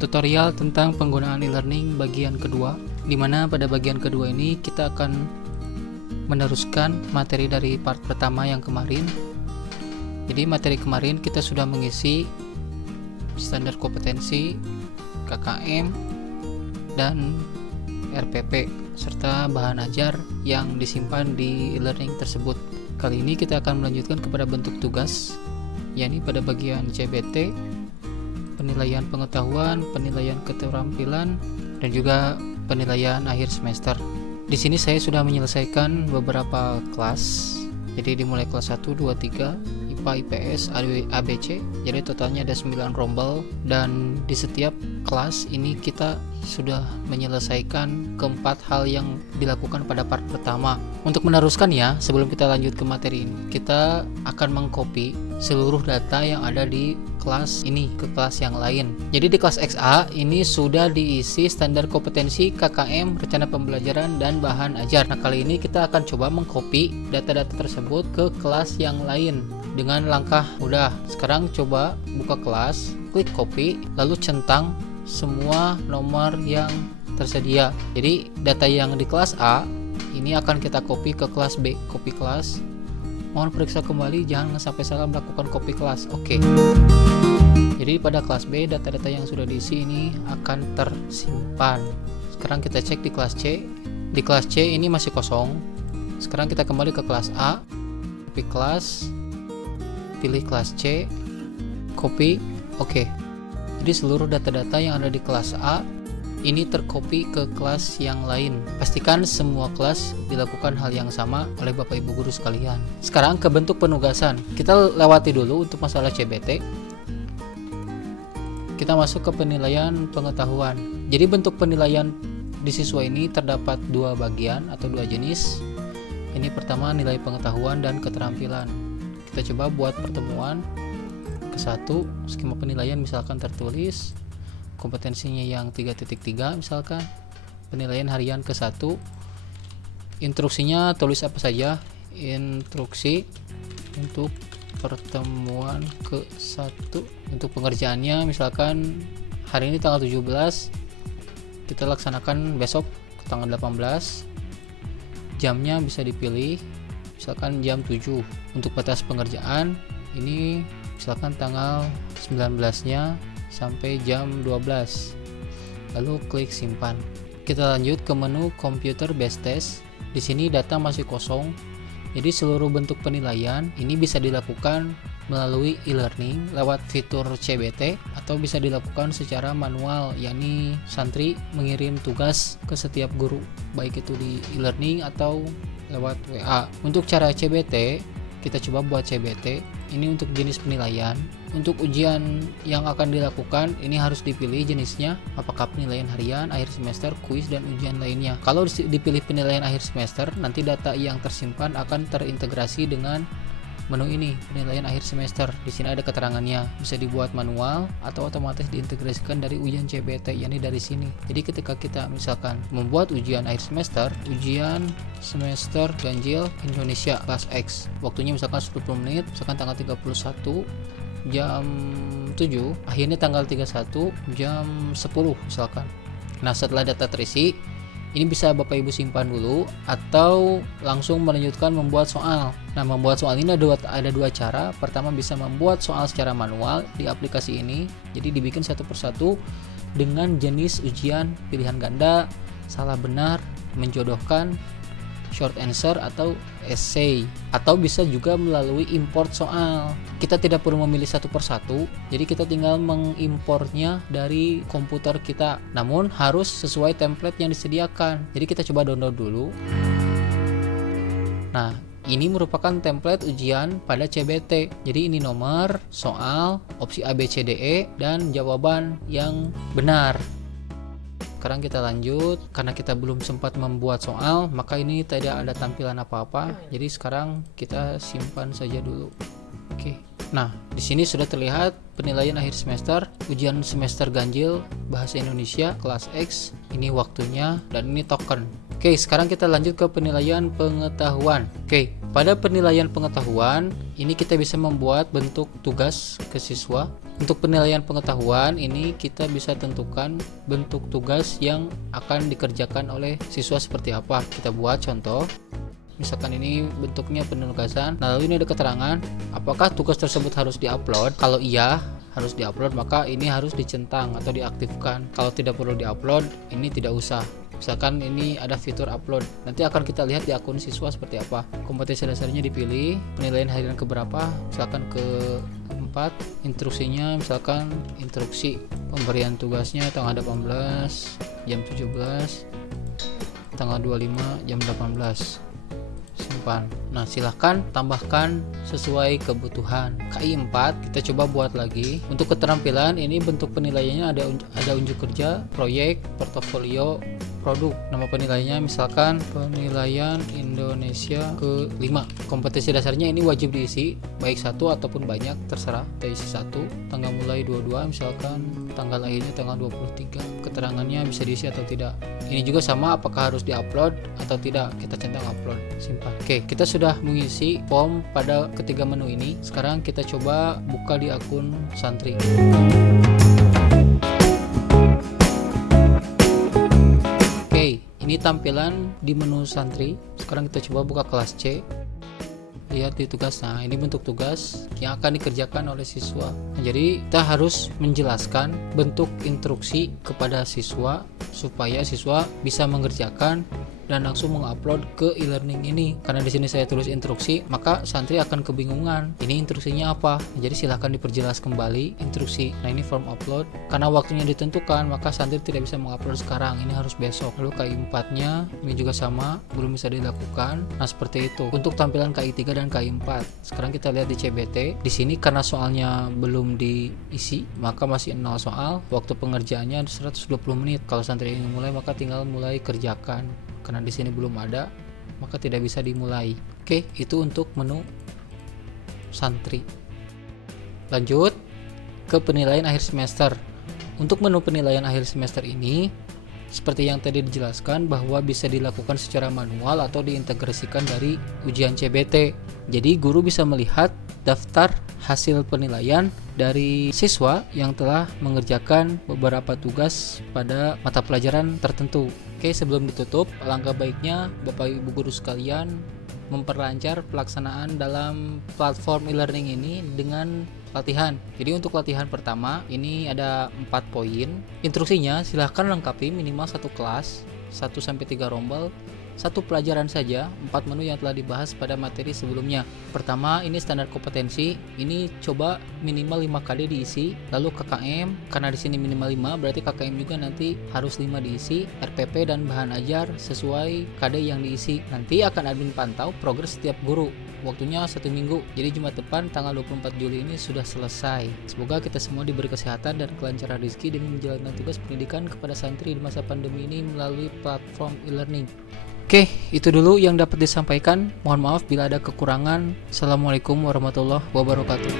tutorial tentang penggunaan e-learning bagian kedua, di mana pada bagian kedua ini kita akan meneruskan materi dari part pertama yang kemarin. Jadi materi kemarin kita sudah mengisi standar kompetensi, KKM, dan RPP serta bahan ajar yang disimpan di e-learning tersebut. Kali ini kita akan melanjutkan kepada bentuk tugas, yakni pada bagian CBT, penilaian pengetahuan, penilaian keterampilan, dan juga penilaian akhir semester. Di sini saya sudah menyelesaikan beberapa kelas. Jadi dimulai kelas 1, 2, 3, IPA, IPS, ABC. Jadi totalnya ada 9 rombel, dan di setiap kelas ini kita sudah menyelesaikan keempat hal yang dilakukan pada part pertama. Untuk meneruskan ya, sebelum kita lanjut ke materi ini, kita akan mengcopy seluruh data yang ada di kelas ini ke kelas yang lain. Jadi di kelas XA ini sudah diisi standar kompetensi, KKM, rencana pembelajaran, dan bahan ajar. Nah, kali ini kita akan coba mengcopy data-data tersebut ke kelas yang lain dengan langkah mudah. Sekarang coba buka kelas, klik copy, lalu centang semua nomor yang tersedia. Jadi data yang di kelas A ini akan kita copy ke kelas B. Copy kelas. Mohon periksa kembali, jangan sampai salah melakukan copy kelas. Oke. Jadi pada kelas B data-data yang sudah diisi ini akan tersimpan. Sekarang kita cek di kelas C. Di kelas C ini masih kosong. Sekarang kita kembali ke kelas A. Copy kelas. Pilih kelas C. Copy. Oke. Jadi seluruh data-data yang ada di kelas A ini tercopy ke kelas yang lain. Pastikan semua kelas dilakukan hal yang sama oleh Bapak Ibu guru sekalian. Sekarang ke bentuk penugasan. Kita lewati dulu untuk masalah CBT. Kita masuk ke penilaian pengetahuan. Jadi bentuk penilaian di siswa ini terdapat dua bagian atau dua jenis. Ini pertama nilai pengetahuan dan keterampilan. Kita coba buat pertemuan ke satu, skema penilaian misalkan tertulis kompetensinya yang 3.3 misalkan, penilaian harian ke 1, instruksinya tulis apa saja, instruksi untuk pertemuan ke 1, untuk pengerjaannya misalkan hari ini tanggal 17 kita laksanakan besok tanggal 18, jamnya bisa dipilih misalkan jam 7, untuk batas pengerjaan ini misalkan tanggal 19 nya sampai jam 12, lalu klik simpan. Kita lanjut ke menu computer based test. Di sini data masih kosong, jadi seluruh bentuk penilaian ini bisa dilakukan melalui e-learning lewat fitur CBT atau bisa dilakukan secara manual, yakni santri mengirim tugas ke setiap guru baik itu di e-learning atau lewat WA. Untuk cara CBT kita coba buat CBT. Ini untuk jenis penilaian. Untuk ujian yang akan dilakukan ini harus dipilih jenisnya, apakah penilaian harian, akhir semester, kuis, dan ujian lainnya. Kalau dipilih penilaian akhir semester, nanti data yang tersimpan akan terintegrasi dengan menu ini, penilaian akhir semester. Di sini ada keterangannya, bisa dibuat manual atau otomatis diintegrasikan dari ujian CBT, yakni dari sini. Jadi ketika kita misalkan membuat ujian akhir semester, ujian semester ganjil Indonesia kelas X, waktunya misalkan 10 menit, misalkan tanggal 31 jam 7, akhirnya tanggal 31 jam 10 misalkan. Nah, setelah data terisi, ini bisa Bapak Ibu simpan dulu atau langsung melanjutkan membuat soal. Nah, membuat soal ini ada dua cara. Pertama, bisa membuat soal secara manual di aplikasi ini. Jadi dibikin satu persatu dengan jenis ujian pilihan ganda, salah benar, menjodohkan, short answer atau essay, atau bisa juga melalui import soal. Kita tidak perlu memilih satu persatu, jadi kita tinggal mengimportnya dari komputer kita, namun harus sesuai template yang disediakan. Jadi kita coba download dulu. Nah, ini merupakan template ujian pada CBT. Jadi ini nomor, soal, opsi A, B, C, D, E, dan jawaban yang benar. Sekarang kita lanjut. Karena kita belum sempat membuat soal, maka ini tidak ada tampilan apa-apa. Jadi sekarang kita simpan saja dulu. Oke. Nah, di sini sudah terlihat penilaian akhir semester, ujian semester ganjil bahasa Indonesia kelas X. Ini waktunya dan ini token. Oke, sekarang kita lanjut ke penilaian pengetahuan. Oke, Pada penilaian pengetahuan, ini kita bisa membuat bentuk tugas ke siswa. Untuk penilaian pengetahuan, ini kita bisa tentukan bentuk tugas yang akan dikerjakan oleh siswa seperti apa. Kita buat contoh. Misalkan ini bentuknya penugasan. Nah, lalu ini ada keterangan, apakah tugas tersebut harus diupload? Kalau iya, harus diupload, maka ini harus dicentang atau diaktifkan. Kalau tidak perlu diupload, ini tidak usah. Misalkan ini ada fitur upload, nanti akan kita lihat di akun siswa seperti apa. Kompetensi dasarnya dipilih, penilaian harian keberapa, misalkan ke 4, instruksinya misalkan instruksi, pemberian tugasnya tanggal 18 jam 17, tanggal 25 jam 18. Simpan. Nah, silahkan tambahkan sesuai kebutuhan. KI 4 kita coba buat lagi. Untuk keterampilan ini bentuk penilaiannya ada unjuk kerja, proyek, portofolio, produk. Nama penilaiannya misalkan penilaian Indonesia ke-5. Kompetensi dasarnya ini wajib diisi, baik satu ataupun banyak, terserah. Kita isi 1, tanggal mulai 22, misalkan tanggal akhirnya tanggal 23. Keterangannya bisa diisi atau tidak. Ini juga sama, apakah harus diupload atau tidak, kita centang upload, simpan. Oke, kita sudah mengisi form pada ketiga menu ini. Sekarang kita coba buka di akun Santri. Oke, ini tampilan di menu Santri. Sekarang kita coba buka kelas C. Lihat di tugas. Nah, ini bentuk tugas yang akan dikerjakan oleh siswa. Nah, jadi kita harus menjelaskan bentuk instruksi kepada siswa supaya siswa bisa mengerjakan dan langsung mengupload ke e-learning ini. Karena di sini saya tulis instruksi, maka santri akan kebingungan. Ini instruksinya apa? Nah, jadi silahkan diperjelas kembali instruksi. Nah, ini form upload. Karena waktunya ditentukan, maka santri tidak bisa mengupload sekarang. Ini harus besok. Lalu KI 4-nya ini juga sama, belum bisa dilakukan. Nah, seperti itu. Untuk tampilan KI 3 dan KI 4. Sekarang kita lihat di CBT. Di sini karena soalnya belum diisi, maka masih 0 soal. Waktu pengerjaannya 120 menit. Kalau santri ingin mulai, maka tinggal mulai kerjakan. Karena di sini belum ada, maka tidak bisa dimulai. Oke, itu untuk menu santri. Lanjut ke penilaian akhir semester. Untuk menu penilaian akhir semester ini, seperti yang tadi dijelaskan, bahwa bisa dilakukan secara manual atau diintegrasikan dari ujian CBT. Jadi guru bisa melihat daftar hasil penilaian dari siswa yang telah mengerjakan beberapa tugas pada mata pelajaran tertentu. Oke, sebelum ditutup, alangkah baiknya Bapak Ibu guru sekalian memperlancar pelaksanaan dalam platform e-learning ini dengan latihan. Jadi untuk latihan pertama ini ada 4 poin. Instruksinya silahkan lengkapi minimal 1 kelas, 1-3 rombel, 1 pelajaran saja, 4 menu yang telah dibahas pada materi sebelumnya. Pertama, ini standar kompetensi. Ini coba minimal 5 kali diisi. Lalu KKM, karena di sini minimal 5, berarti KKM juga nanti harus 5 diisi. RPP dan bahan ajar sesuai KD yang diisi. Nanti akan admin pantau progres setiap guru. Waktunya 1 minggu. Jadi Jumat depan tanggal 24 Juli ini sudah selesai. Semoga kita semua diberi kesehatan dan kelancaran rezeki demi menjalankan tugas pendidikan kepada santri di masa pandemi ini melalui platform e-learning. Oke, itu dulu yang dapat disampaikan. Mohon maaf bila ada kekurangan. Assalamualaikum warahmatullahi wabarakatuh.